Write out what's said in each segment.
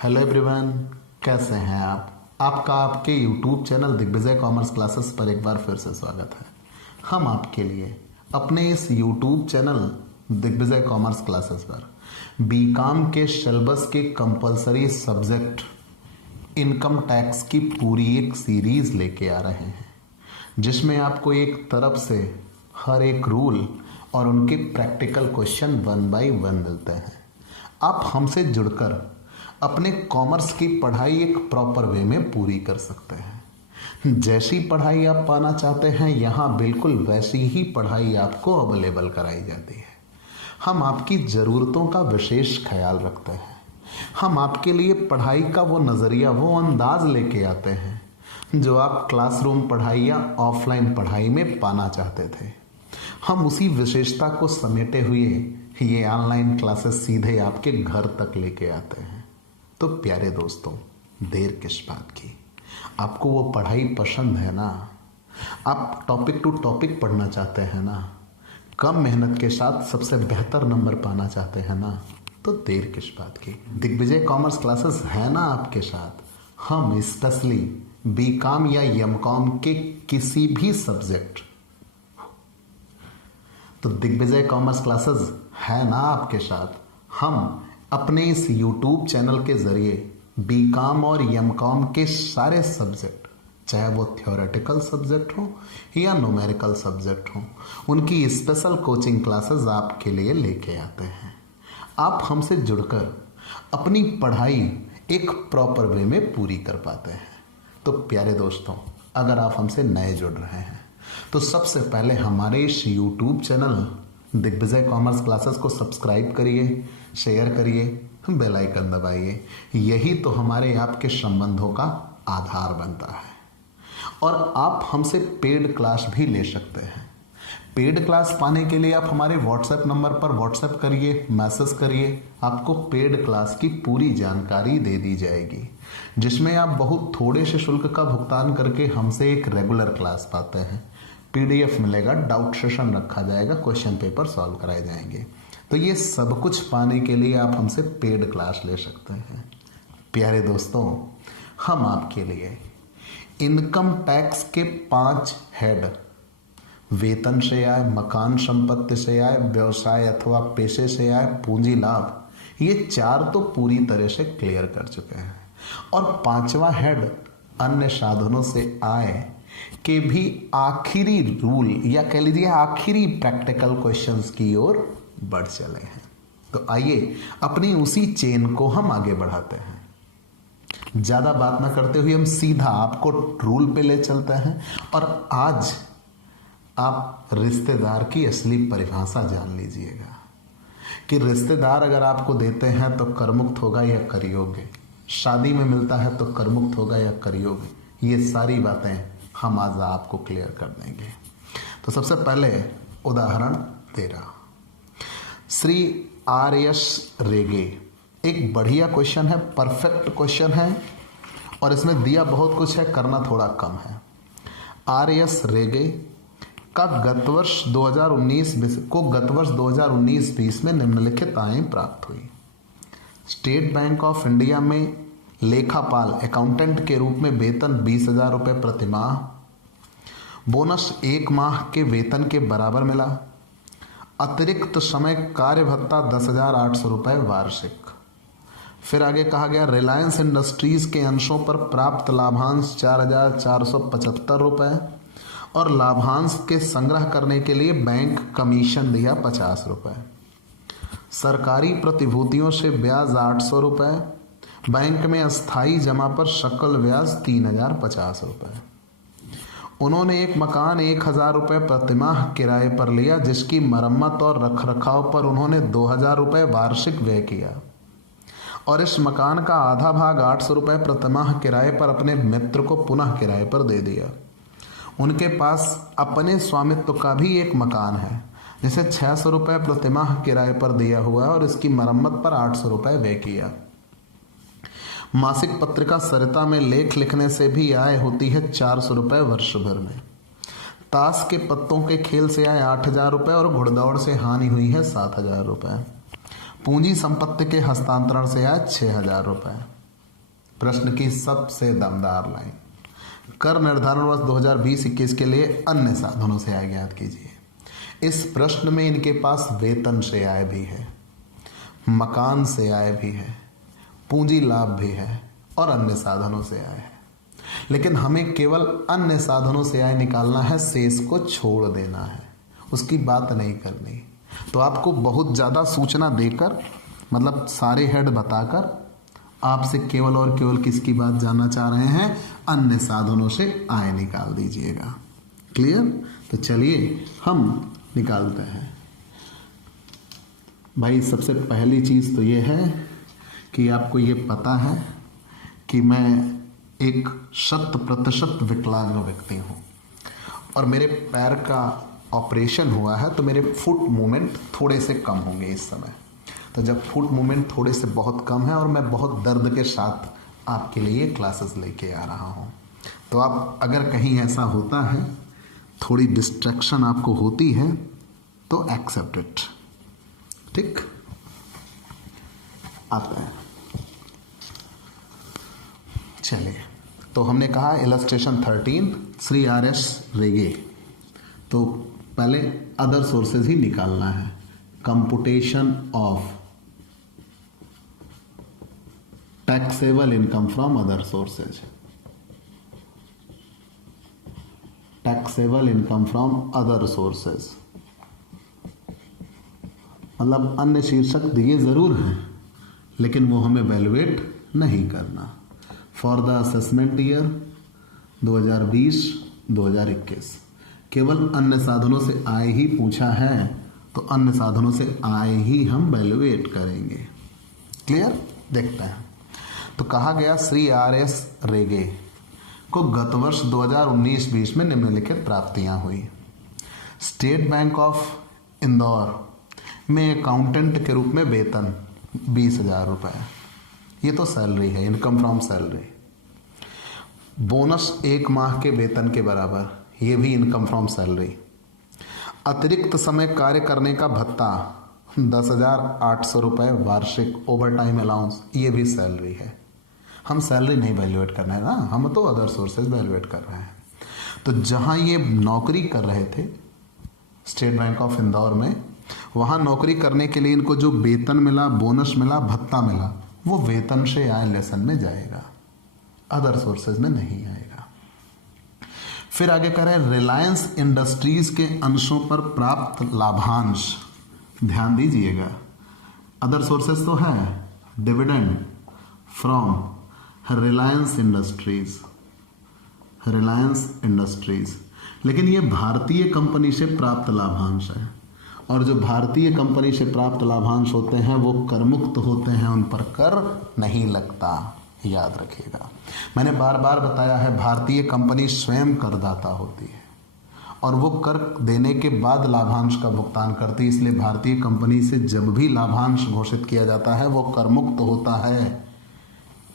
Hello everyone, कैसे हैं आप? आपका आपके YouTube channel Digvijay commerce classes पर एक बार फिर से स्वागत है। हम आपके लिए अपने इस YouTube channel Digvijay commerce classes पर बीकॉम के सिलेबस के कंपलसरी सब्जेक्ट इनकम टैक्स की पूरी एक सीरीज लेके आ रहे हैं, जिसमें आपको एक तरफ से हर एक रूल और उनके प्रैक्टिकल क्वेश्चन 1 बाय 1 मिलते हैं। आप हमसे जुड़कर अपने कॉमर्स की पढ़ाई एक प्रॉपर वे में पूरी कर सकते हैं। जैसी पढ़ाई आप पाना चाहते हैं, यहाँ बिल्कुल वैसी ही पढ़ाई आपको अवेलेबल कराई जाती है। हम आपकी ज़रूरतों का विशेष ख्याल रखते हैं। हम आपके लिए पढ़ाई का वो नज़रिया, वो अंदाज लेके आते हैं जो आप क्लासरूम पढ़ाई या ऑफलाइन पढ़ाई में पाना चाहते थे। हम उसी विशेषता को समेटे हुए ये ऑनलाइन क्लासेस सीधे आपके घर तक लेके आते हैं। तो प्यारे दोस्तों, देर किस बात की? आपको वो पढ़ाई पसंद है ना? आप टॉपिक टू टॉपिक पढ़ना चाहते हैं ना? कम मेहनत के साथ सबसे बेहतर नंबर पाना चाहते हैं ना? तो देर किस बात की? दिग्विजय कॉमर्स क्लासेस है ना आपके साथ। हम स्पेशली बीकॉम या एमकॉम के किसी भी सब्जेक्ट, तो दिग्विजय कॉमर्स क्लासेस है ना आपके साथ। हम अपने इस YouTube चैनल के ज़रिए बीकॉम और एमकॉम के सारे सब्जेक्ट, चाहे वो थ्योरेटिकल सब्जेक्ट हो या न्यूमेरिकल सब्जेक्ट हो, उनकी स्पेशल कोचिंग क्लासेस आपके लिए लेके आते हैं। आप हमसे जुड़कर अपनी पढ़ाई एक प्रॉपर वे में पूरी कर पाते हैं। तो प्यारे दोस्तों, अगर आप हमसे नए जुड़ रहे हैं तो सबसे पहले हमारे इस YouTube channel Digvijay commerce classes को सब्सक्राइब करिए, शेयर करिए, बेल आइकन दबाइए। यही तो हमारे आपके संबंधों का आधार बनता है। और आप हमसे पेड क्लास भी ले सकते हैं। पेड क्लास पाने के लिए आप हमारे व्हाट्सएप नंबर पर व्हाट्सएप करिए, मैसेज करिए। आपको पेड क्लास की पूरी जानकारी दे दी जाएगी, जिसमें आप बहुत थोड़े से शुल्क का भुगतान करके हमसे एक रेगुलर क्लास पाते हैं। PDF मिलेगा, डाउट सेशन रखा जाएगा, क्वेश्चन पेपर सॉल्व कराए जाएंगे। तो ये सब कुछ पाने के लिए आप हमसे पेड क्लास ले सकते हैं। प्यारे दोस्तों, हम आपके लिए इनकम टैक्स के 5 हेड, वेतन से आय, मकान संपत्ति से आय, व्यवसाय अथवा पेशे से आय, पूंजी लाभ, ये 4 तो पूरी तरह से क्लियर कर चुके हैं। और 5वां हेड अन्य साधनों से आय के भी आखिरी रूल या कह लीजिए आखिरी प्रैक्टिकल क्वेश्चंस की ओर बढ़ चले हैं। तो आइए अपनी उसी चेन को हम आगे बढ़ाते हैं। ज्यादा बात ना करते हुए हम सीधा आपको रूल पे ले चलते हैं। और आज आप रिश्तेदार की असली परिभाषा जान लीजिएगा कि रिश्तेदार अगर आपको देते हैं तो करमुक्त होगा या करयोग्य, शादी में मिलता है तो करमुक्त होगा या करयोग्य, ये सारी बातें हम आज आपको क्लियर कर देंगे। तो सबसे पहले उदाहरण 13, श्री RS रेगे। एक बढ़िया क्वेश्चन है, परफेक्ट क्वेश्चन है, और इसमें दिया बहुत कुछ है, करना थोड़ा कम है। RS रेगे का गत वर्ष 2019-20 में निम्नलिखित आय प्राप्त हुई। स्टेट बैंक ऑफ इंडिया में लेखापाल अकाउंटेंट के रूप में वेतन 20,000 रुपये प्रति माह, बोनस 1 माह के वेतन के बराबर मिला, अतिरिक्त समय कार्य भत्ता 10,800 रुपये वार्षिक। फिर आगे कहा गया रिलायंस इंडस्ट्रीज के अंशों पर प्राप्त लाभांश 4,475 रुपये, और लाभांश के संग्रह करने के लिए बैंक कमीशन दिया 50 रुपये। सरकारी प्रतिभूतियों से ब्याज 800 रुपये, बैंक में अस्थाई जमा पर सकल ब्याज 3,050 रुपये। उन्होंने एक मकान 1,000 रुपये प्रतिमाह किराए पर लिया, जिसकी मरम्मत और रखरखाव पर उन्होंने 2,000 रुपये वार्षिक व्यय किया, और इस मकान का आधा भाग 800 रुपये प्रतिमाह किराए पर अपने मित्र को पुनः किराए पर दे दिया। उनके पास अपने स्वामित्व का भी एक मकान है, जिसे 600 रुपये प्रतिमाह किराए पर दिया हुआ है, और इसकी मरम्मत पर 800 रुपये व्यय किया। मासिक पत्रिका सरिता में लेख लिखने से भी आय होती है 400 रुपये वर्ष भर में। ताश के पत्तों के खेल से आय 8,000 रुपये, और घुड़दौड़ से हानि हुई है 7,000 रुपये। पूंजी संपत्ति के हस्तांतरण से आय 6,000 रुपये। प्रश्न की सबसे दमदार लाइन। कर निर्धारण वर्ष 2020-21 के लिए अन्य साधनों से आय ज्ञात कीजिए। इस प्रश्न में इनके पास वेतन से आय भी है, मकान से आय भी है, पूंजी लाभ भी है और अन्य साधनों से आय है। लेकिन हमें केवल अन्य साधनों से आय निकालना है, शेष को छोड़ देना है, उसकी बात नहीं करनी। तो आपको बहुत ज़्यादा सूचना देकर, मतलब सारे हेड बताकर, आपसे केवल और केवल किसकी बात जानना चाह रहे हैं? अन्य साधनों से आय निकाल दीजिएगा। क्लियर? तो चलिए हम निकालते हैं। भाई सबसे पहली चीज़ तो ये है कि आपको ये पता है कि मैं एक 100% विकलांग व्यक्ति हूँ और मेरे पैर का ऑपरेशन हुआ है, तो मेरे फुट मूवमेंट थोड़े से कम होंगे इस समय। तो जब फुट मूवमेंट थोड़े से बहुत कम है और मैं बहुत दर्द के साथ आपके लिए क्लासेस लेके आ रहा हूँ, तो आप अगर कहीं ऐसा होता है, थोड़ी डिस्ट्रैक्शन आपको होती है, तो एक्सेप्ट इट। ठीक, आता है। चलिए, तो हमने कहा इलस्ट्रेशन 13 श्री RS रेगे। तो पहले अदर सोर्सेज ही निकालना है। Computation of taxable income from other sources, taxable income from other sources, मतलब अन्य शीर्षक दिए जरूर हैं लेकिन वो हमें वैल्यूएट नहीं करना। फॉर द असेसमेंट ईयर 2020-2021 केवल अन्य साधनों से आय ही पूछा है, तो अन्य साधनों से आय ही हम वैल्यूएट करेंगे। क्लियर? देखते हैं। तो कहा गया श्री RS रेगे को गत वर्ष 2019-20 में निम्नलिखित प्राप्तियां हुई। स्टेट बैंक ऑफ इंदौर में अकाउंटेंट के रूप में वेतन 20,000 रुपये, ये तो सैलरी है, इनकम फ्रॉम सैलरी। बोनस 1 माह के वेतन के बराबर, ये भी इनकम फ्रॉम सैलरी। अतिरिक्त समय कार्य करने का भत्ता 10,800 रुपये वार्षिक, ओवर टाइम अलाउंस, ये भी सैलरी है। हम सैलरी नहीं वैल्यूएट करना है ना, हम तो अदर सोर्सेज वैल्यूएट कर रहे हैं। तो जहाँ ये नौकरी कर रहे थे स्टेट बैंक ऑफ इंदौर में, वहाँ नौकरी करने के लिए इनको जो वेतन मिला, बोनस मिला, भत्ता मिला, वो वेतन से आय लेसन में जाएगा, अदर सोर्सेज में नहीं आएगा। फिर आगे कह रहे हैं रिलायंस इंडस्ट्रीज के अंशों पर प्राप्त लाभांश, ध्यान दीजिएगा, अदर सोर्सेज तो है, dividend from Reliance industries, Reliance industries, लेकिन ये भारतीय कंपनी से प्राप्त लाभांश है, और जो भारतीय कंपनी से प्राप्त लाभांश होते हैं वो कर मुक्त होते हैं, उन पर कर नहीं लगता, याद रखिएगा। मैंने बार बार बताया है, भारतीय कंपनी स्वयं करदाता होती है और वो कर देने के बाद लाभांश का भुगतान करती है, इसलिए भारतीय कंपनी से जब भी लाभांश घोषित किया जाता है वो कर मुक्त होता है।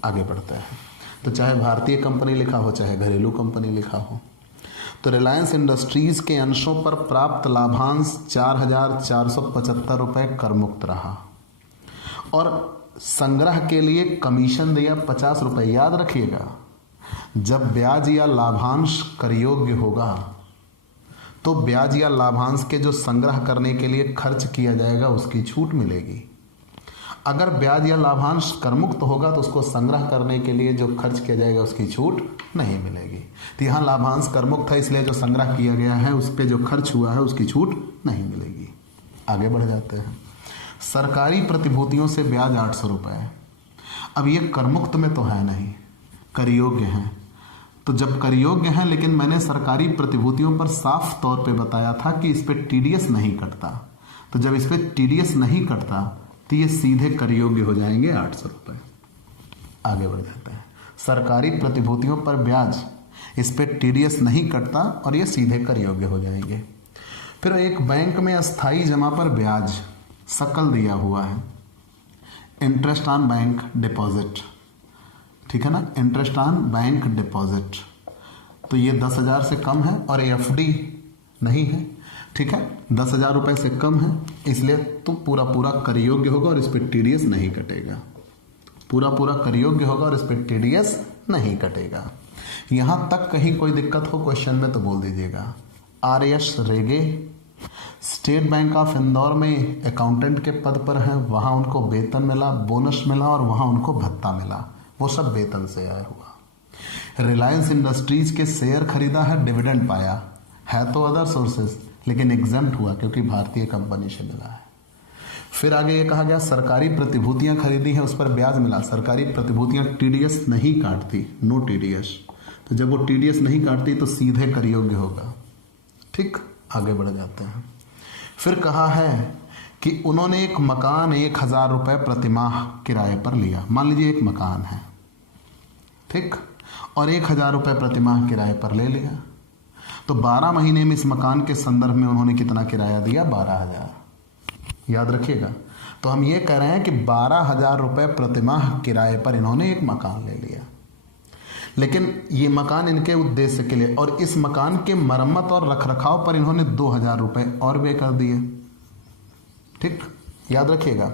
आगे बढ़ते हैं, तो चाहे भारतीय कंपनी लिखा हो चाहे घरेलू कंपनी लिखा हो। तो रिलायंस इंडस्ट्रीज के अंशों पर प्राप्त लाभांश 4,475 रुपये कर मुक्त रहा, और संग्रह के लिए कमीशन दिया 50 रुपये। याद रखिएगा, जब ब्याज या लाभांश कर योग्य होगा तो ब्याज या लाभांश के जो संग्रह करने के लिए खर्च किया जाएगा उसकी छूट मिलेगी। अगर ब्याज या लाभांश करमुक्त होगा तो उसको संग्रह करने के लिए जो खर्च किया जाएगा उसकी छूट नहीं मिलेगी। तो यहाँ लाभांश करमुक्त है, इसलिए जो संग्रह किया गया है उस पर जो खर्च हुआ है उसकी छूट नहीं मिलेगी। आगे बढ़ जाते हैं। सरकारी प्रतिभूतियों से ब्याज 800 रुपये। अब ये करमुक्त में तो है नहीं, कर योग्य हैं। तो जब कर योग्य हैं, लेकिन मैंने सरकारी प्रतिभूतियों पर साफ तौर पे बताया था कि इस पर TDS नहीं कटता, तो जब इस पर TDS नहीं कटता तो ये सीधे कर योग्य हो जाएंगे 800 रुपये। आगे बढ़ जाते हैं। सरकारी प्रतिभूतियों पर ब्याज, इस पर TDS नहीं कटता और ये सीधे कर योग्य हो जाएंगे। फिर एक बैंक में अस्थाई जमा पर ब्याज सकल दिया हुआ है, इंटरेस्ट ऑन बैंक डिपॉजिट, ठीक है ना, इंटरेस्ट ऑन बैंक डिपॉजिट, तो ये 10,000 से कम है और FD नहीं है, ठीक है, 10,000 रुपये से कम है, इसलिए तो पूरा पूरा कर योग्य होगा और इस पर TDS नहीं कटेगा। पूरा पूरा कर योग्य होगा और इस पर टीडीएस नहीं कटेगा। यहां तक कहीं कोई दिक्कत हो क्वेश्चन में तो बोल दीजिएगा। R S. Rege state bank of Indore में अकाउंटेंट के पद पर हैं, वहां उनको वेतन मिला, बोनस मिला और वहां उनको भत्ता मिला, वो सब वेतन से आया हुआ। रिलायंस इंडस्ट्रीज के शेयर खरीदा है, डिविडेंड पाया है तो अदर सोर्सेज, लेकिन एग्जम्प्ट हुआ क्योंकि भारतीय कंपनी से मिला है। फिर आगे ये कहा गया सरकारी प्रतिभूतियां खरीदी हैं, उस पर ब्याज मिला। सरकारी प्रतिभूतियां टीडीएस नहीं काटती, नो टीडीएस। तो जब वो टीडीएस नहीं काटती तो सीधे कर योग्य होगा। ठीक, आगे बढ़ जाते हैं। फिर कहा है कि उन्होंने एक मकान 1,000 रुपये प्रतिमाह किराए पर लिया। मान लीजिए एक मकान है, ठीक, और 1,000 रुपये प्रतिमाह किराए पर ले लिया, तो 12 महीने में इस मकान के संदर्भ में उन्होंने कितना किराया दिया? 12,000। याद रखिएगा। तो हम ये कह रहे हैं कि 12,000 रुपये प्रतिमाह किराए पर इन्होंने एक मकान ले लिया, लेकिन ये मकान इनके उद्देश्य के लिए, और इस मकान के मरम्मत और रखरखाव पर इन्होंने 2,000 रुपये और व्यय कर दिए। ठीक, याद रखिएगा।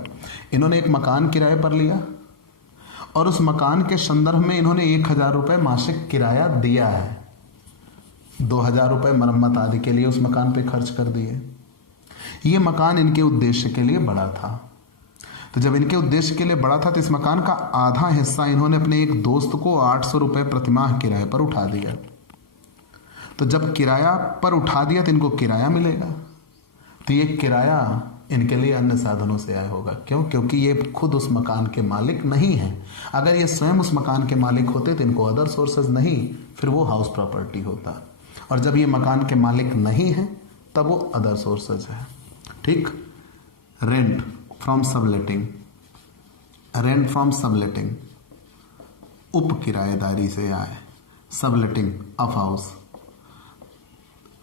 इन्होंने एक मकान किराए पर लिया और उस मकान के संदर्भ में इन्होंने 1,000 रुपये मासिक किराया दिया है। 2,000 रुपये मरम्मत आदि के लिए उस मकान पे खर्च कर दिए। ये मकान इनके उद्देश्य के लिए बड़ा था, तो जब इनके उद्देश्य के लिए बड़ा था तो इस मकान का आधा हिस्सा इन्होंने अपने एक दोस्त को 800 रुपये प्रतिमाह किराए पर उठा दिया। तो जब किराया पर उठा दिया तो इनको किराया मिलेगा, तो ये किराया इनके लिए अन्य साधनों से आया होगा। क्यों? क्योंकि ये खुद उस मकान के मालिक नहीं हैं। अगर ये स्वयं उस मकान के मालिक होते तो इनको अदर सोर्सेज नहीं, फिर वो हाउस प्रॉपर्टी होता, और जब ये मकान के मालिक नहीं है तब वो अदर सोर्सेज है। ठीक, rent from subletting, rent from subletting उप किराएदारी से आए, सबलेटिंग ऑफ हाउस।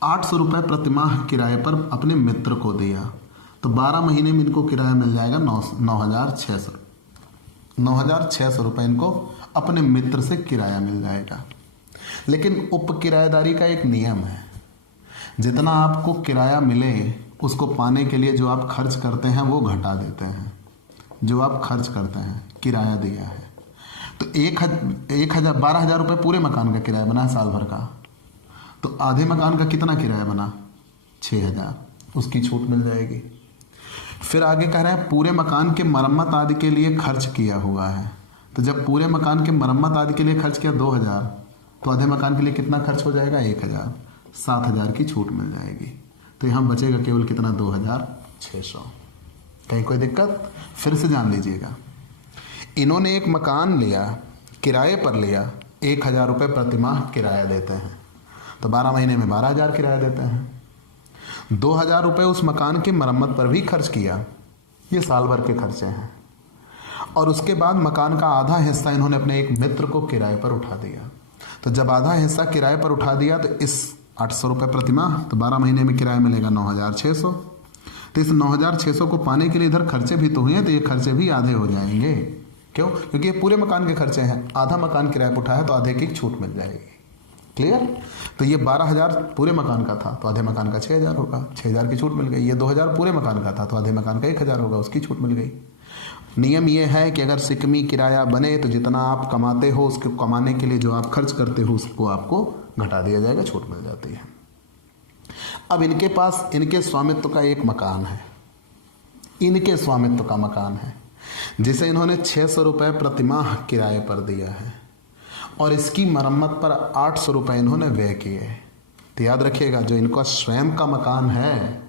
800 रुपये प्रतिमाह किराए पर अपने मित्र को दिया, तो 12 महीने में इनको किराया मिल जाएगा 9,600 रुपये इनको अपने मित्र से किराया मिल जाएगा। लेकिन उप किराएदारी का एक नियम है, जितना आपको किराया मिले उसको पाने के लिए जो आप खर्च करते हैं वो घटा देते हैं। जो आप खर्च करते हैं, किराया दिया है, तो 12,000 रुपये पूरे मकान का किराया बना है साल भर का, तो आधे मकान का कितना किराया बना? 6,000, उसकी छूट मिल जाएगी। फिर आगे कह रहे हैं पूरे मकान के मरम्मत आदि के लिए खर्च किया हुआ है, तो जब पूरे मकान के मरम्मत आदि के लिए खर्च किया 2,000, तो आधे मकान के लिए कितना खर्च हो जाएगा? 1,000, 7,000 की छूट मिल जाएगी। तो यहाँ बचेगा केवल कितना? 2,600। कहीं कोई दिक्कत? फिर से जान लीजिएगा। इन्होंने एक मकान लिया, किराए पर लिया, 1,000 रुपये प्रतिमाह किराया देते हैं, तो 12 महीने में 12,000 किराया देते हैं। 2,000 रुपये उस मकान की मरम्मत पर भी खर्च किया, ये साल भर के खर्चे हैं। और उसके बाद मकान का आधा हिस्सा इन्होंने अपने एक मित्र को किराए पर उठा दिया, तो जब आधा हिस्सा किराए पर उठा दिया तो इस 800 रुपये प्रतिमाह, तो 12 महीने में किराया मिलेगा 9,600। तो इस 9,600 को पाने के लिए इधर खर्चे भी तो हुए हैं, तो ये खर्चे भी आधे हो जाएंगे। क्यों? क्योंकि ये पूरे मकान के खर्चे हैं, आधा मकान किराए पर उठा है तो आधे की छूट मिल जाएगी। क्लियर? तो ये 12,000 पूरे मकान का था तो आधे मकान का 6,000 होगा, 6,000 की छूट मिल गई। ये 2,000 पूरे मकान का था तो आधे मकान का 1,000 होगा, उसकी छूट मिल गई। नियम ये है कि अगर सिकमी किराया बने तो जितना आप कमाते हो उसके कमाने के लिए जो आप खर्च करते हो उसको आपको घटा दिया जाएगा, छूट मिल जाती है। अब इनके पास इनके स्वामित्व का एक मकान है, इनके स्वामित्व का मकान है जिसे इन्होंने 600 रुपये प्रतिमाह किराए पर दिया है, और इसकी मरम्मत पर 800 रुपये इन्होंने व्यय किए। तो याद रखिएगा, जो इनका स्वयं का मकान है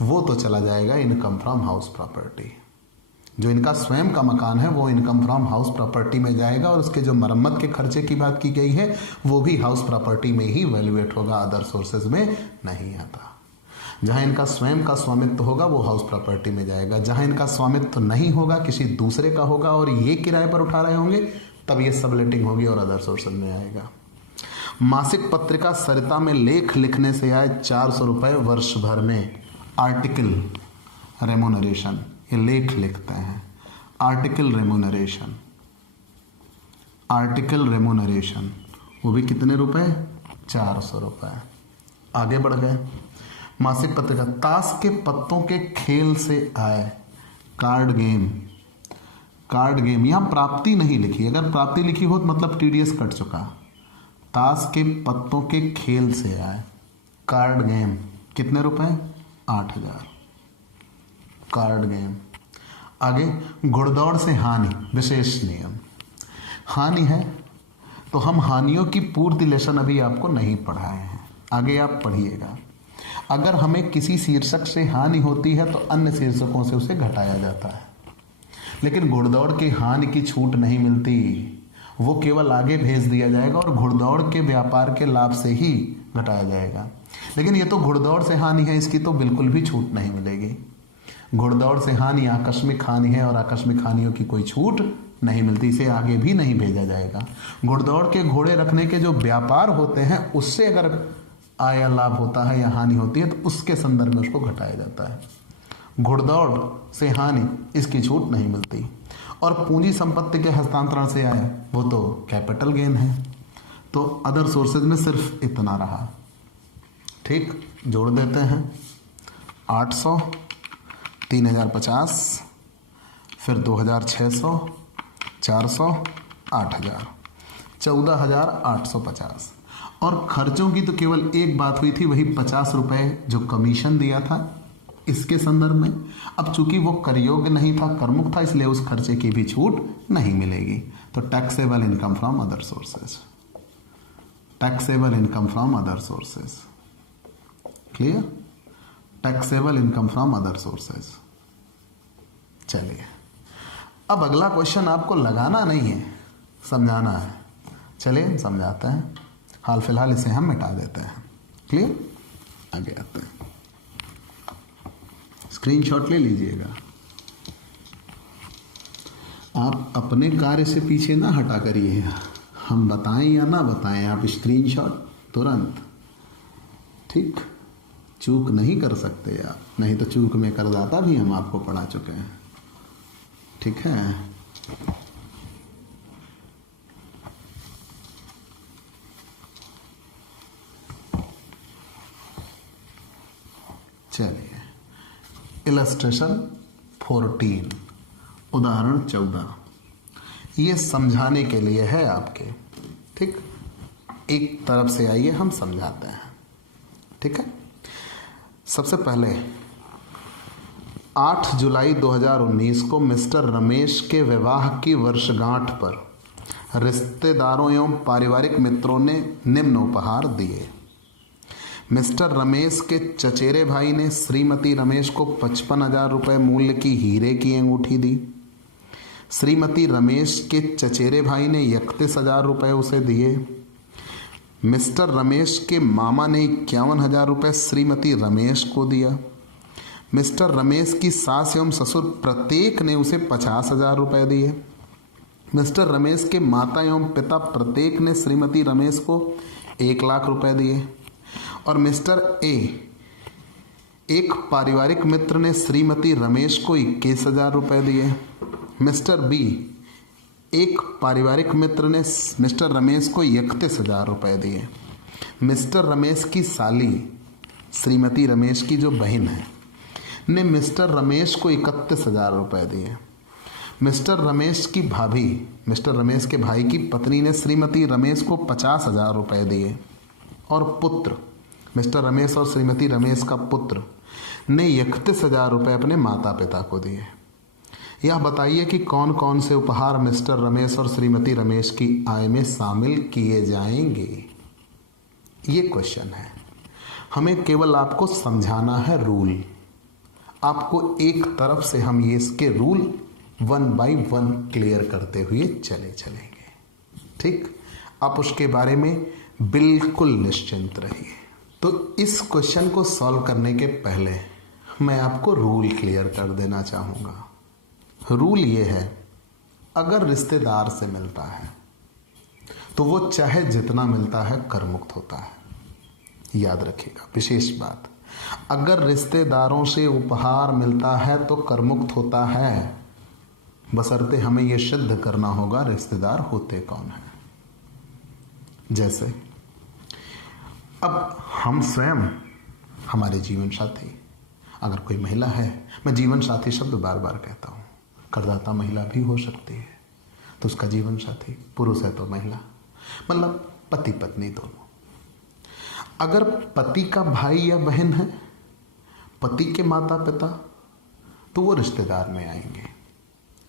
वो तो चला जाएगा इनकम फ्रॉम हाउस प्रॉपर्टी। जो इनका स्वयं का मकान है वो इनकम फ्रॉम हाउस प्रॉपर्टी में जाएगा, और उसके जो मरम्मत के खर्चे की बात की गई है वो भी हाउस प्रॉपर्टी में ही वैल्यूएट होगा, अदर सोर्सेज में नहीं आता। जहां इनका स्वयं का स्वामित्व होगा वो हाउस प्रॉपर्टी में जाएगा, जहां इनका स्वामित्व नहीं होगा, किसी दूसरे का होगा और ये किराए पर उठा रहे होंगे, तब ये सबलेटिंग होगी और अदर सोर्सेज में आएगा। मासिक पत्रिका सरिता में लेख लिखने से आए 400 रुपये वर्ष भर में, आर्टिकल रेमोनरेशन, ये लेख लिखते हैं, आर्टिकल रेमोनरेशन, आर्टिकल रेमोनरेशन, वो भी कितने रुपए? 400 रुपये। आगे बढ़ गए। मासिक पत्रिका, ताश के पत्तों के खेल से आए, कार्ड गेम, कार्ड गेम, यहां प्राप्ति नहीं लिखी, अगर प्राप्ति लिखी हो तो मतलब टीडीएस कट चुका। ताश के पत्तों के खेल से आए। कार्ड गेम कितने रुपए? 8,000। Card game. आगे घुड़दौड़ से हानि, विशेष नियम। हानि है तो हम हानियों की पूर्ति लेसन अभी आपको नहीं पढ़ाए हैं, आगे आप पढ़िएगा। अगर हमें किसी शीर्षक से हानि होती है तो अन्य शीर्षकों से उसे घटाया जाता है, लेकिन घुड़दौड़ की हानि की छूट नहीं मिलती, वो केवल आगे भेज दिया जाएगा और घुड़दौड़ के व्यापार के लाभ से ही घटाया जाएगा। लेकिन ये तो घुड़दौड़ से हानि है, इसकी तो बिल्कुल भी छूट नहीं मिलेगी। घुड़दौड़ से हानि आकस्मिक हानि है और आकस्मिक हानियों की कोई छूट नहीं मिलती, इसे आगे भी नहीं भेजा जाएगा। घुड़दौड़ के घोड़े रखने के जो व्यापार होते हैं उससे अगर आय या लाभ होता है या हानि होती है तो उसके संदर्भ में उसको घटाया जाता है। घुड़दौड़ से हानि, इसकी छूट नहीं मिलती। और पूंजी संपत्ति के हस्तांतरण से आया, वो तो कैपिटल गेन है। तो अदर सोर्सेज में सिर्फ इतना रहा। ठीक, जोड़ देते हैं। 800, 3050, फिर 2600, 400, 8000, 14,850। और खर्चों की तो केवल एक बात हुई थी, वही 50 रुपए जो कमीशन दिया था इसके संदर्भ में। अब चूंकि वो कर योग्य नहीं था, करमुक्त था, इसलिए उस खर्चे की भी छूट नहीं मिलेगी। तो taxable income from other sources, taxable income from other sources, clear? Taxable income from other sources. चलिए, अब अगला क्वेश्चन आपको लगाना नहीं है, समझाना है। चलिए समझाते हैं। हाल फिलहाल इसे हम मिटा देते हैं। क्लियर? आगे आते हैं। स्क्रीनशॉट ले लीजिएगा। आप अपने कार्य से पीछे ना हटा करिए, हम बताएं या ना बताएं, आप स्क्रीनशॉट तुरंत। ठीक, चूक नहीं कर सकते आप, नहीं तो चूक में करदाता भी हम आपको पढ़ा चुके हैं। ठीक है, चलिए। इलस्ट्रेशन 14, उदाहरण 14, ये समझाने के लिए है आपके। ठीक, एक तरफ से आइए हम समझाते हैं। ठीक है, सबसे पहले 8 जुलाई 2019 को मिस्टर रमेश के विवाह की वर्षगांठ पर रिश्तेदारों एवं पारिवारिक मित्रों ने निम्न उपहार दिए। मिस्टर रमेश के चचेरे भाई ने श्रीमती रमेश को 55,000 रुपये मूल्य की हीरे की अंगूठी दी। श्रीमती रमेश के चचेरे भाई ने 31,000 रुपये उसे दिए। मिस्टर रमेश के मामा ने 51,000 रुपये श्रीमती रमेश को दिया। मिस्टर रमेश की सास एवं ससुर प्रत्येक ने उसे 50,000 रुपये दिए। मिस्टर रमेश के माता एवं पिता प्रत्येक ने श्रीमती रमेश को 1,00,000 रुपये दिए। और मिस्टर ए, एक पारिवारिक मित्र ने श्रीमती रमेश को 21,000 रुपये दिए। मिस्टर बी, एक पारिवारिक मित्र ने मिस्टर रमेश को 31,000 रुपये दिए। मिस्टर रमेश की साली, श्रीमती रमेश की जो बहन है, ने मिस्टर रमेश को 31,000 रुपये दिए। मिस्टर रमेश की भाभी, मिस्टर रमेश के भाई की पत्नी ने श्रीमती रमेश को 50,000 रुपये दिए। और पुत्र, मिस्टर रमेश और श्रीमती रमेश का पुत्र ने 31,000 रुपये अपने माता पिता को दिए। यह बताइए कि कौन कौन से उपहार मिस्टर रमेश और श्रीमती रमेश की आय में शामिल किए जाएंगे। ये क्वेश्चन है, हमें केवल आपको समझाना है रूल। आपको एक तरफ से हम ये इसके रूल 1 बाय 1 क्लियर करते हुए चलेंगे। ठीक, आप उसके बारे में बिल्कुल निश्चिंत रहिए। तो इस क्वेश्चन को सॉल्व करने के पहले मैं आपको रूल क्लियर कर देना चाहूँगा। रूल ये है, अगर रिश्तेदार से मिलता है तो वो चाहे जितना मिलता है कर मुक्त होता है। याद रखिएगा विशेष बात, अगर रिश्तेदारों से उपहार मिलता है तो कर मुक्त होता है, बशर्ते हमें यह सिद्ध करना होगा रिश्तेदार होते कौन है। जैसे अब हम स्वयं, हमारे जीवन साथी, अगर कोई महिला है, मैं जीवन साथी शब्द बार बार कहता हूँ, करदाता महिला भी हो सकती है, तो उसका जीवन साथी पुरुष है तो महिला, मतलब पति पत्नी दोनों। अगर पति का भाई या बहन है, पति के माता पिता, तो वो रिश्तेदार में आएंगे,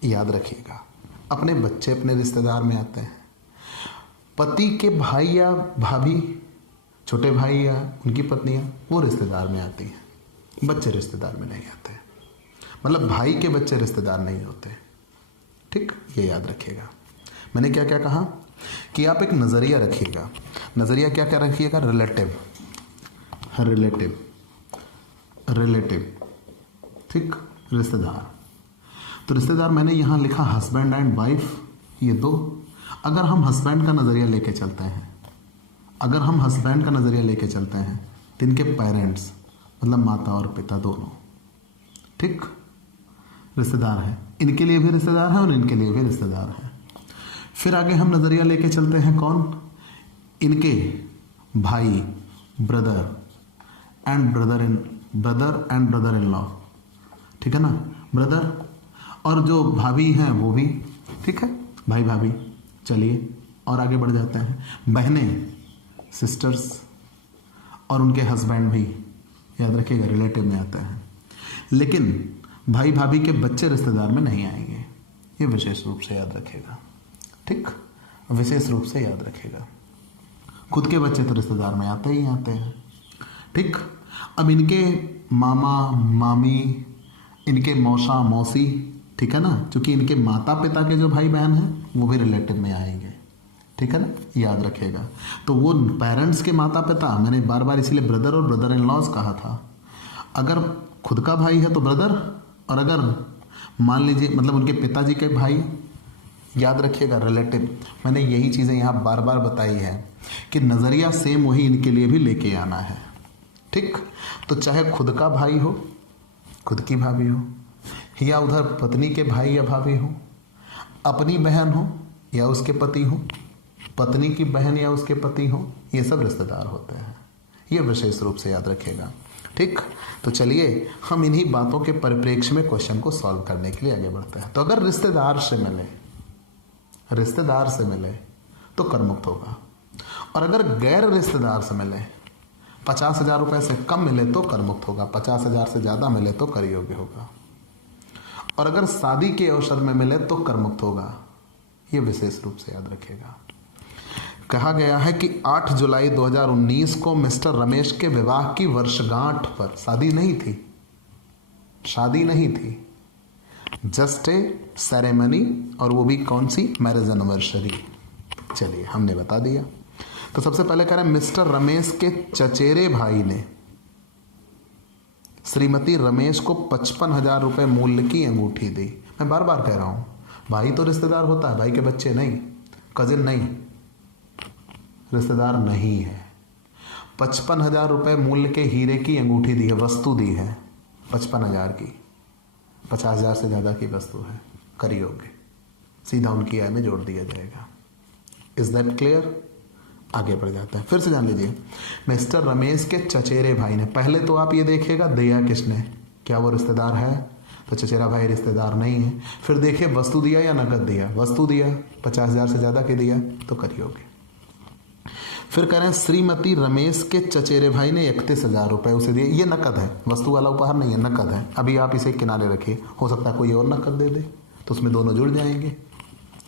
याद रखिएगा। अपने बच्चे अपने रिश्तेदार में आते हैं। पति के भाई या भाभी, छोटे भाई या उनकी पत्नियां, वो रिश्तेदार में आती हैं। बच्चे रिश्तेदार में नहीं आते, मतलब भाई के बच्चे रिश्तेदार नहीं होते। ठीक, ये याद रखिएगा। मैंने क्या क्या कहा कि आप एक नज़रिया रखिएगा। नज़रिया क्या क्या रखिएगा? रिलेटिव, रिलेटिव, रिलेटिव, ठीक, रिश्तेदार। तो रिश्तेदार मैंने यहाँ लिखा हस्बैंड एंड वाइफ, ये दो। अगर हम हस्बैंड का नज़रिया लेके चलते हैं, अगर हम हस्बैंड का नज़रिया लेके चलते हैं तो इनके पेरेंट्स, मतलब माता और पिता दोनों, ठीक, रिश्तेदार हैं। इनके लिए भी रिश्तेदार हैं और इनके लिए भी रिश्तेदार हैं। फिर आगे हम नज़रिया लेके चलते हैं कौन? इनके भाई, brother and brother in law, ठीक है ना, ब्रदर। और जो भाभी हैं वो भी, ठीक है, भाई भाभी। चलिए और आगे बढ़ जाते हैं। बहनें, सिस्टर्स, और उनके हस्बैंड भी, याद रखिएगा, रिलेटिव में आते हैं। लेकिन भाई भाभी के बच्चे रिश्तेदार में नहीं आएंगे, ये विशेष रूप से याद रखिएगा। ठीक, विशेष रूप से याद रखिएगा। खुद के बच्चे तो रिश्तेदार में आते ही आते हैं। ठीक, अब इनके मामा मामी, इनके मौसा मौसी, ठीक है ना, क्योंकि इनके माता पिता के जो भाई बहन हैं वो भी रिलेटिव में आएंगे, ठीक है ना, याद रखिएगा। तो वो पेरेंट्स के माता पिता, मैंने बार बार इसीलिए ब्रदर और ब्रदर इन लॉज कहा था। अगर खुद का भाई है तो ब्रदर, और अगर मान लीजिए मतलब उनके पिताजी के भाई, याद रखिएगा, रिलेटिव। मैंने यही चीज़ें यहाँ बार बार बताई है कि नज़रिया सेम वही इनके लिए भी लेके आना है। ठीक, तो चाहे खुद का भाई हो, खुद की भाभी हो, या उधर पत्नी के भाई या भाभी हो, अपनी बहन हो या उसके पति हो, पत्नी की बहन या उसके पति हो, ये सब रिश्तेदार होते हैं। ये विशेष रूप से याद रखिएगा। ठीक, तो चलिए हम इन्हीं बातों के परिप्रेक्ष्य में क्वेश्चन को सॉल्व करने के लिए आगे बढ़ते हैं। तो अगर रिश्तेदार से मिले तो करमुक्त होगा, और अगर गैर रिश्तेदार से मिले, 50,000 रुपये से कम मिले तो करमुक्त होगा, 50,000 से ज़्यादा मिले तो कर योग्य होगा, और अगर शादी के अवसर में मिले तो करमुक्त होगा। ये विशेष रूप से याद रखिएगा। कहा गया है कि 8 जुलाई 2019 को मिस्टर रमेश के विवाह की वर्षगांठ पर, शादी नहीं थी, जस्ट ए सेरेमनी, और वो भी कौन सी? Marriage anniversary. चलिए हमने बता दिया। तो सबसे पहले कह रहे हैं मिस्टर रमेश के चचेरे भाई ने श्रीमती रमेश को 55,000 रुपये मूल्य की अंगूठी दी। मैं बार बार कह रहा हूँ, भाई तो रिश्तेदार होता है, भाई के बच्चे नहीं, कजिन नहीं, रिश्तेदार नहीं है। 55,000 रुपये मूल्य के हीरे की अंगूठी दी है, वस्तु दी है 55,000 की, 50,000 से ज़्यादा की वस्तु है, कर योग्य, सीधा उनकी आय में जोड़ दिया जाएगा। Is that clear? आगे बढ़ जाता है। फिर से जान लीजिए, मिस्टर रमेश के चचेरे भाई ने, पहले तो आप ये देखिएगा दिया किसने, क्या वो रिश्तेदार है? तो चचेरा भाई रिश्तेदार नहीं है। फिर देखिए वस्तु दिया या नकद दिया, वस्तु दिया, 50,000 से ज़्यादा के दिया तो कर योग्य। फिर कह रहे हैं श्रीमती रमेश के चचेरे भाई ने 31,000 रुपये उसे दिए, ये नकद है, वस्तु वाला उपहार नहीं है, नकद है। अभी आप इसे किनारे रखिए, हो सकता है कोई और नकद दे दे तो उसमें दोनों जुड़ जाएंगे।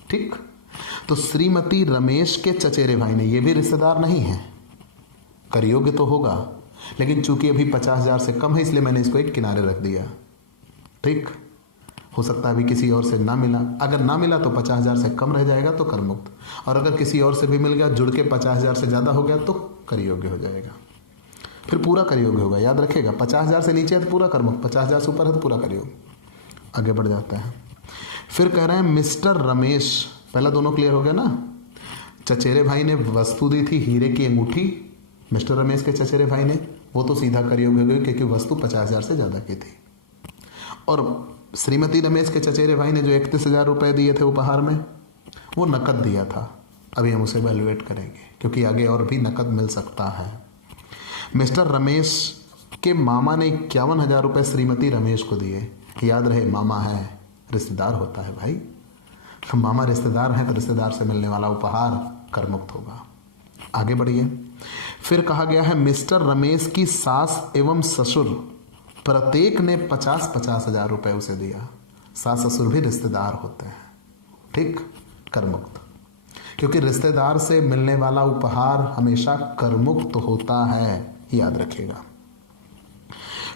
ठीक, तो श्रीमती रमेश के चचेरे भाई ने, ये भी रिश्तेदार नहीं है, कर योग्य तो होगा, लेकिन चूंकि अभी 50,000 से कम है इसलिए मैंने इसको एक किनारे रख दिया। ठीक, हो सकता है अभी किसी और से ना मिला, अगर ना मिला तो 50,000 से कम रह जाएगा तो कर मुक्त, और अगर किसी और से भी मिल गया, जुड़ के 50,000 से ज़्यादा हो गया तो कर योग्य हो जाएगा। फिर पूरा कर योग्य होगा, याद रखिएगा। 50,000 से नीचे है तो पूरा कर मुक्त, 50,000 से ऊपर है तो पूरा कर योग्य। आगे बढ़ जाते हैं। फिर कह रहे हैं मिस्टर रमेश, पहला दोनों क्लियर हो गया ना, चचेरे भाई ने वस्तु दी थी हीरे की अंगूठी, मिस्टर रमेश के चचेरे भाई ने, वो तो सीधा कर योग्य हो गई क्योंकि वस्तु 50,000 से ज़्यादा की थी। और श्रीमती रमेश के चचेरे भाई ने जो 31,000 रुपये दिए थे उपहार में, वो नकद दिया था। अभी हम उसे वैल्यूएट करेंगे क्योंकि आगे और भी नकद मिल सकता है। मिस्टर रमेश के मामा ने 51,000 रुपये श्रीमती रमेश को दिए, याद रहे मामा है, रिश्तेदार होता है भाई। मामा रिश्तेदार हैं तो रिश्तेदार से मिलने वाला उपहार कर मुक्त होगा। आगे बढ़िए। फिर कहा गया है मिस्टर रमेश की सास एवं ससुर प्रत्येक ने 50-50 हजार रुपए उसे दिया। सास ससुर भी रिश्तेदार होते हैं, ठीक, कर मुक्त, क्योंकि रिश्तेदार से मिलने वाला उपहार हमेशा कर मुक्त होता है, याद रखिएगा।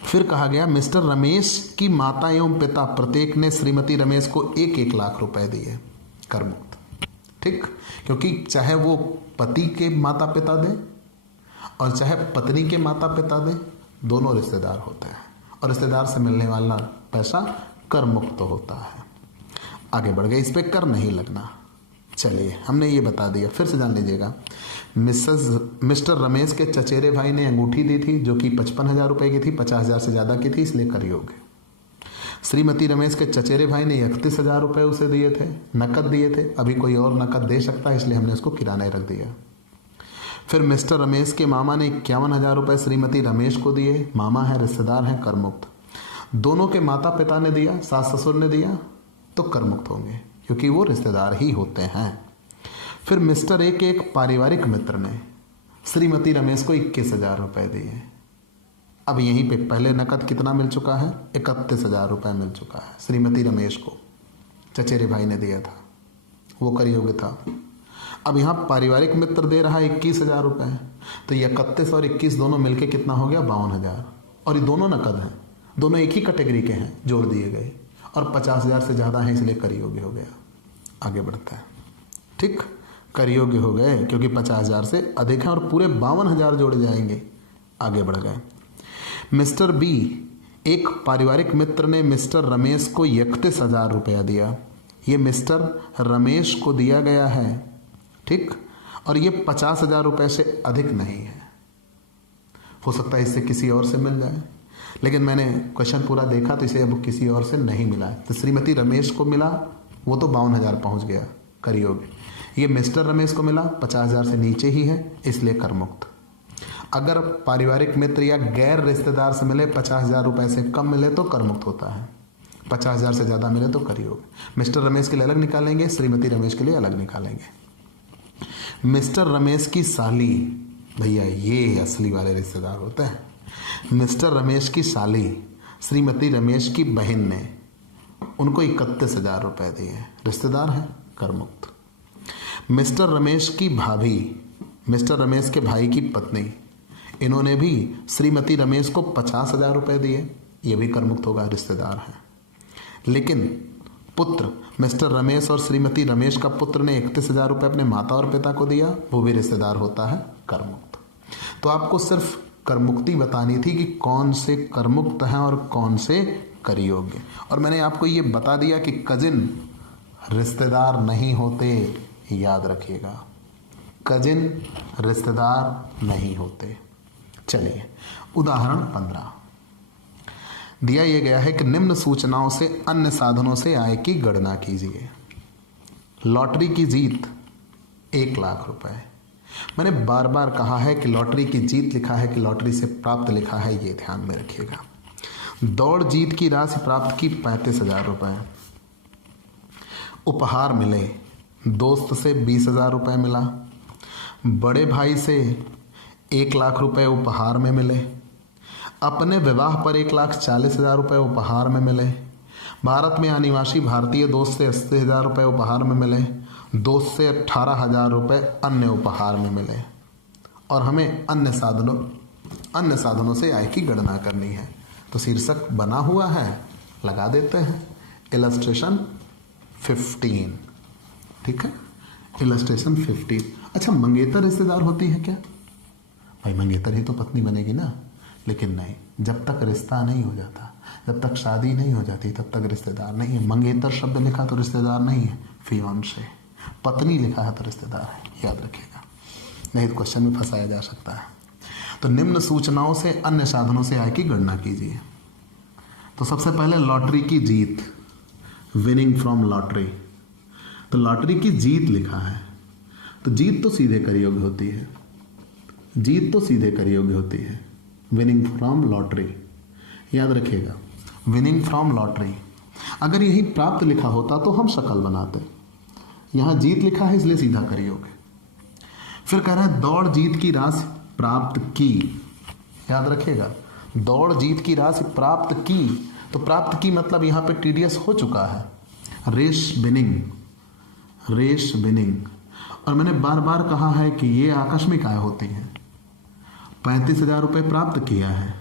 फिर कहा गया मिस्टर रमेश की माता एवं पिता प्रत्येक ने श्रीमती रमेश को 1-1 लाख रुपए दिए, कर मुक्त, ठीक, क्योंकि चाहे वो पति के माता पिता दें और चाहे पत्नी के माता पिता दें, दोनों रिश्तेदार होते हैं और रिश्तेदार से मिलने वाला पैसा कर मुक्त होता है। आगे बढ़ गए, इस पे कर नहीं लगना। चलिए हमने ये बता दिया, फिर से जान लीजिएगा। मिस्टर रमेश के चचेरे भाई ने अंगूठी दी थी जो कि 55,000 रुपए की थी, 50,000 से ज़्यादा की थी, इसलिए कर योग्य। श्रीमती रमेश के चचेरे भाई ने 31,000 रुपए उसे दिए थे, नकद दिए थे, अभी कोई और नकद दे सकता है इसलिए हमने उसको किराने रख दिया। फिर मिस्टर रमेश के मामा ने 51,000 रुपए श्रीमती रमेश को दिए, मामा है, रिश्तेदार हैं, कर मुक्त। दोनों के माता पिता ने दिया, सास ससुर ने दिया, तो कर मुक्त होंगे क्योंकि वो रिश्तेदार ही होते हैं। फिर मिस्टर ए के एक पारिवारिक मित्र ने श्रीमती रमेश को 21,000 रुपए दिए। अब यहीं पे पहले नकद कितना मिल चुका है, 31,000 रुपए मिल चुका है श्रीमती रमेश को, चचेरे भाई ने दिया था, वो कर योग्य था। अब यहाँ पारिवारिक मित्र दे रहा है 21,000 रुपए, तो ये 31 और 21 दोनों मिलके कितना हो गया, 52,000, और ये दोनों नकद हैं, दोनों एक ही कैटेगरी के हैं, जोड़ दिए गए, और 50,000 से ज़्यादा है इसलिए कर योग्य हो गया। आगे बढ़ता है, ठीक, कर योग्य हो गए क्योंकि 50,000 से अधिक है और पूरे 52,000 जोड़े जाएंगे। आगे बढ़ गए। मिस्टर बी, एक पारिवारिक मित्र ने मिस्टर रमेश को 31,000 रुपया दिया। ये मिस्टर रमेश को दिया गया है, ठीक, और ये 50,000 रुपये से अधिक नहीं है। हो सकता है इससे किसी और से मिल जाए, लेकिन मैंने क्वेश्चन पूरा देखा तो इसे अब किसी और से नहीं मिला है। तो श्रीमती रमेश को मिला, वो तो 52,000 पहुँच गया, कर योग्य। ये मिस्टर रमेश को मिला, 50,000 से नीचे ही है, इसलिए कर मुक्त। अगर पारिवारिक मित्र या गैर रिश्तेदार से मिले, 50,000 रुपये से कम मिले तो कर मुक्त होता है, 50,000 से ज़्यादा मिले तो कर योग्य। मिस्टर रमेश के लिए अलग निकालेंगे, श्रीमती रमेश के लिए अलग निकालेंगे। मिस्टर रमेश की साली, भैया ये असली वाले रिश्तेदार होते हैं। मिस्टर रमेश की साली श्रीमती रमेश की बहन ने उनको 31,000 रुपये दिए, रिश्तेदार हैं, कर मुक्त। मिस्टर रमेश की भाभी, मिस्टर रमेश के भाई की पत्नी, इन्होंने भी श्रीमती रमेश को 50,000 रुपये दिए, ये भी कर मुक्त होगा, रिश्तेदार हैं। लेकिन पुत्र, मिस्टर रमेश और श्रीमती रमेश का पुत्र ने 31,000 रुपये अपने माता और पिता को दिया, वो भी रिश्तेदार होता है, कर मुक्त। तो आपको सिर्फ कर मुक्ति बतानी थी कि कौन से कर मुक्त हैं और कौन से कर योग्य। और मैंने आपको ये बता दिया कि कजिन रिश्तेदार नहीं होते, याद रखिएगा, कजिन रिश्तेदार नहीं होते। चलिए उदाहरण 15 दिया यह गया है कि निम्न सूचनाओं से अन्य साधनों से आय की गणना कीजिए। लॉटरी की जीत 1 लाख रुपए। मैंने बार बार कहा है कि लॉटरी की जीत लिखा है कि लॉटरी से प्राप्त लिखा है, ये ध्यान में रखिएगा। दौड़ जीत की राशि प्राप्त की 35,000 रुपये। उपहार मिले, दोस्त से 20,000 रुपये मिला, बड़े भाई से 1 लाख रुपए उपहार में मिले, अपने विवाह पर 1,40,000 रुपये उपहार में मिले, भारत में अनिवासी भारतीय दोस्त से 80,000 रुपये उपहार में मिले, दोस्त से 18,000 रुपये अन्य उपहार में मिले, और हमें अन्य साधनों से आय की गणना करनी है। तो शीर्षक बना हुआ है, लगा देते हैं, इलस्ट्रेशन 15, ठीक है, इलस्ट्रेशन 15। अच्छा, मंगेतर रिश्तेदार होती है क्या? भाई मंगेतर ही तो पत्नी बनेगी ना, लेकिन नहीं, जब तक रिश्ता नहीं हो जाता, जब तक शादी नहीं हो जाती, तब तक रिश्तेदार नहीं है। मंगेतर शब्द लिखा तो रिश्तेदार नहीं है, फियांसे, पत्नी लिखा है तो रिश्तेदार है, याद रखिएगा, नहीं तो क्वेश्चन में फंसाया जा सकता है। तो निम्न सूचनाओं से अन्य साधनों से आय की गणना कीजिए। तो सबसे पहले लॉटरी की जीत, विनिंग फ्रॉम लॉटरी। तो लॉटरी की जीत लिखा है, तो जीत तो सीधे कर योग्य होती है, जीत तो सीधे कर योग्य होती है, विनिंग फ्रॉम लॉटरी, याद रखिएगा, विनिंग फ्रॉम लॉटरी। अगर यही प्राप्त लिखा होता तो हम शकल बनाते। यहां जीत लिखा है इसलिए सीधा करियोगे। फिर कह रहा है दौड़ जीत की राशि प्राप्त की। याद रखिएगा, दौड़ जीत की राशि प्राप्त की, तो प्राप्त की मतलब यहां पे टीडीएस हो चुका है। Race winning, race winning. और मैंने बार बार कहा है कि ये आकस्मिक आय होती है। 35,000 रुपये प्राप्त किया है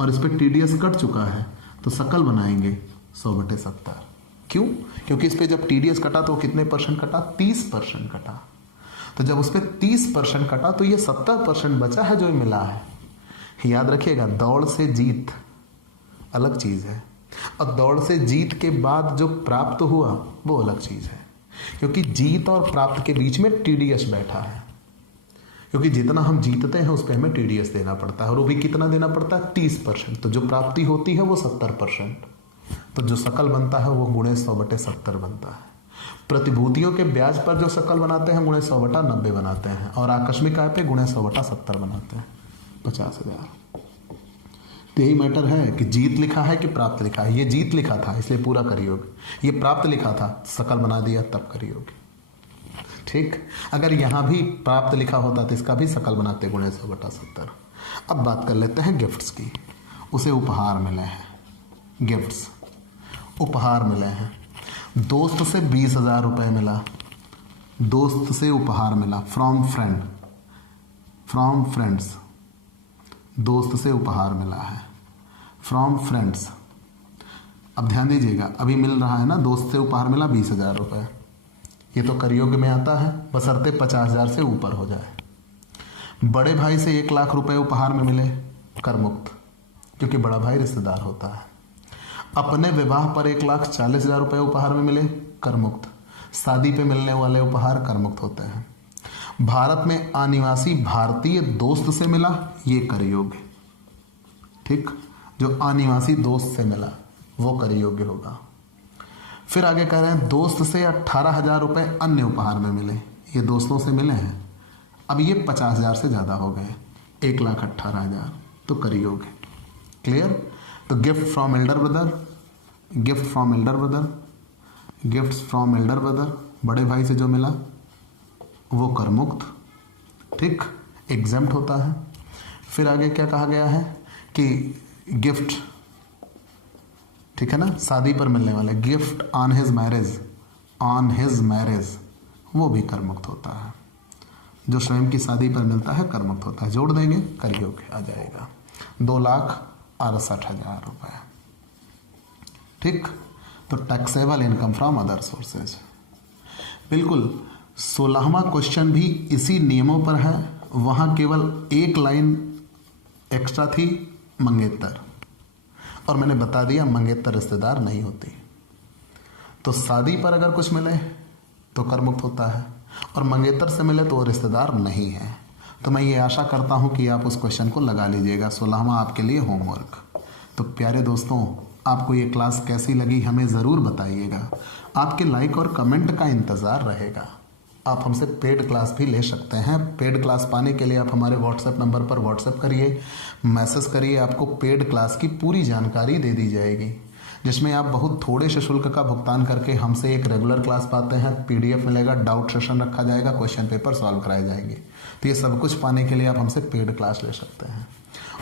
और इस पर टीडीएस कट चुका है, तो सकल बनाएंगे 100/70। क्यों? क्योंकि इस पर जब टीडीएस कटा तो कितने परसेंट कटा? 30% कटा। तो जब उस पर 30% कटा तो ये 70% बचा है जो मिला है। याद रखिएगा, दौड़ से जीत अलग चीज है और दौड़ से जीत के बाद जो प्राप्त हुआ वो अलग चीज है, क्योंकि जीत और प्राप्त के बीच में टीडीएस बैठा है। क्योंकि जितना हम जीतते हैं उस पर हमें टीडीएस देना पड़ता है, और वो भी कितना देना पड़ता है? 30%। तो जो प्राप्ति होती है वो 70%। तो जो सकल बनता है वो गुणे 100/70 बनता है। प्रतिभूतियों के ब्याज पर जो सकल बनाते हैं गुणे 100/90 बनाते हैं, और आकस्मिक आय पे गुणे 100/70 बनाते हैं 50,000। तो यही मैटर है कि जीत लिखा है कि प्राप्त लिखा है। ये जीत लिखा था इसलिए पूरा करियोग, ये प्राप्त लिखा था सकल बना दिया तब करियोग। ठीक, अगर यहां भी प्राप्त लिखा होता तो इसका भी सकल बनाते गुणे 100/70। अब बात कर लेते हैं गिफ्ट्स की। उसे उपहार मिले हैं, गिफ्ट्स उपहार मिले हैं। दोस्त से 20,000 रुपये मिला, दोस्त से उपहार मिला। फ्रॉम फ्रेंड, फ्रॉम फ्रेंड्स, दोस्त से उपहार मिला है। फ्रॉम फ्रेंड्स, अब ध्यान दीजिएगा, अभी मिल रहा है ना, दोस्त से उपहार मिला 20,000 रुपये। ये तो करयोग्य में आता है, बशर्ते 50,000 से ऊपर हो जाए। बड़े भाई से 1 लाख रुपए उपहार में मिले, कर मुक्त, क्योंकि बड़ा भाई रिश्तेदार होता है। अपने विवाह पर 1,40,000 रुपए उपहार में मिले, कर मुक्त। शादी पे मिलने वाले उपहार कर मुक्त होते हैं। भारत में अनिवासी भारतीय दोस्त से मिला, ये कर योग्य। ठीक, जो अनिवासी दोस्त से मिला वो कर योग्य होगा। फिर आगे कह रहे हैं दोस्त से 18,000 रुपए अन्य उपहार में मिले, ये दोस्तों से मिले हैं। अब ये 50,000 से ज्यादा हो गए, 1,18,000, तो कर योग्य। क्लियर? तो gift from Elder brother, gift from Elder brother, gift from Elder brother, बड़े भाई से जो मिला वो कर मुक्त। ठीक, एग्जेम्प्ट होता है। फिर आगे क्या कहा गया है कि गिफ्ट, ठीक है ना, शादी पर मिलने वाले, gift on his marriage, on his marriage, वो भी कर मुक्त होता है। जो स्वयं की शादी पर मिलता है कर मुक्त होता है। जोड़ देंगे कर योग्य आ जाएगा 2,68,000 रुपए। ठीक, तो taxable income from other sources. बिल्कुल 16वां क्वेश्चन भी इसी नियमों पर है। वहां केवल एक लाइन एक्स्ट्रा थी, मंगेतर, और मैंने बता दिया मंगेतर रिश्तेदार नहीं होती। तो शादी पर अगर कुछ मिले तो कर मुक्त होता है, और मंगेतर से मिले तो वो रिश्तेदार नहीं है। तो मैं ये आशा करता हूं कि आप उस क्वेश्चन को लगा लीजिएगा। 16वां आपके लिए होमवर्क। तो प्यारे दोस्तों, आपको ये क्लास कैसी लगी हमें ज़रूर बताइएगा। आपके लाइक और कमेंट का इंतज़ार रहेगा। आप हमसे पेड क्लास भी ले सकते हैं। पेड क्लास पाने के लिए आप हमारे व्हाट्सएप नंबर पर व्हाट्सएप करिए, मैसेज करिए, आपको पेड क्लास की पूरी जानकारी दे दी जाएगी, जिसमें आप बहुत थोड़े से शुल्क का भुगतान करके हमसे एक रेगुलर क्लास पाते हैं। पीडीएफ मिलेगा, डाउट सेशन रखा जाएगा, क्वेश्चन पेपर सॉल्व कराए जाएंगे। तो ये सब कुछ पाने के लिए आप हमसे पेड क्लास ले सकते हैं।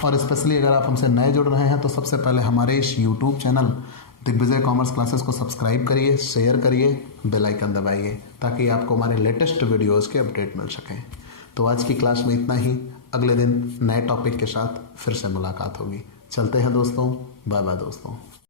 और स्पेशली अगर आप हमसे नए जुड़ रहे हैं तो सबसे पहले हमारे इस YouTube channel Digvijay commerce classes को सब्सक्राइब करिए, शेयर करिए, बेल आइकन दबाइए, ताकि आपको हमारे लेटेस्ट वीडियोज़ के अपडेट मिल सकें। तो आज की क्लास में इतना ही। अगले दिन नए टॉपिक के साथ फिर से मुलाकात होगी। चलते हैं दोस्तों, बाय बाय दोस्तों।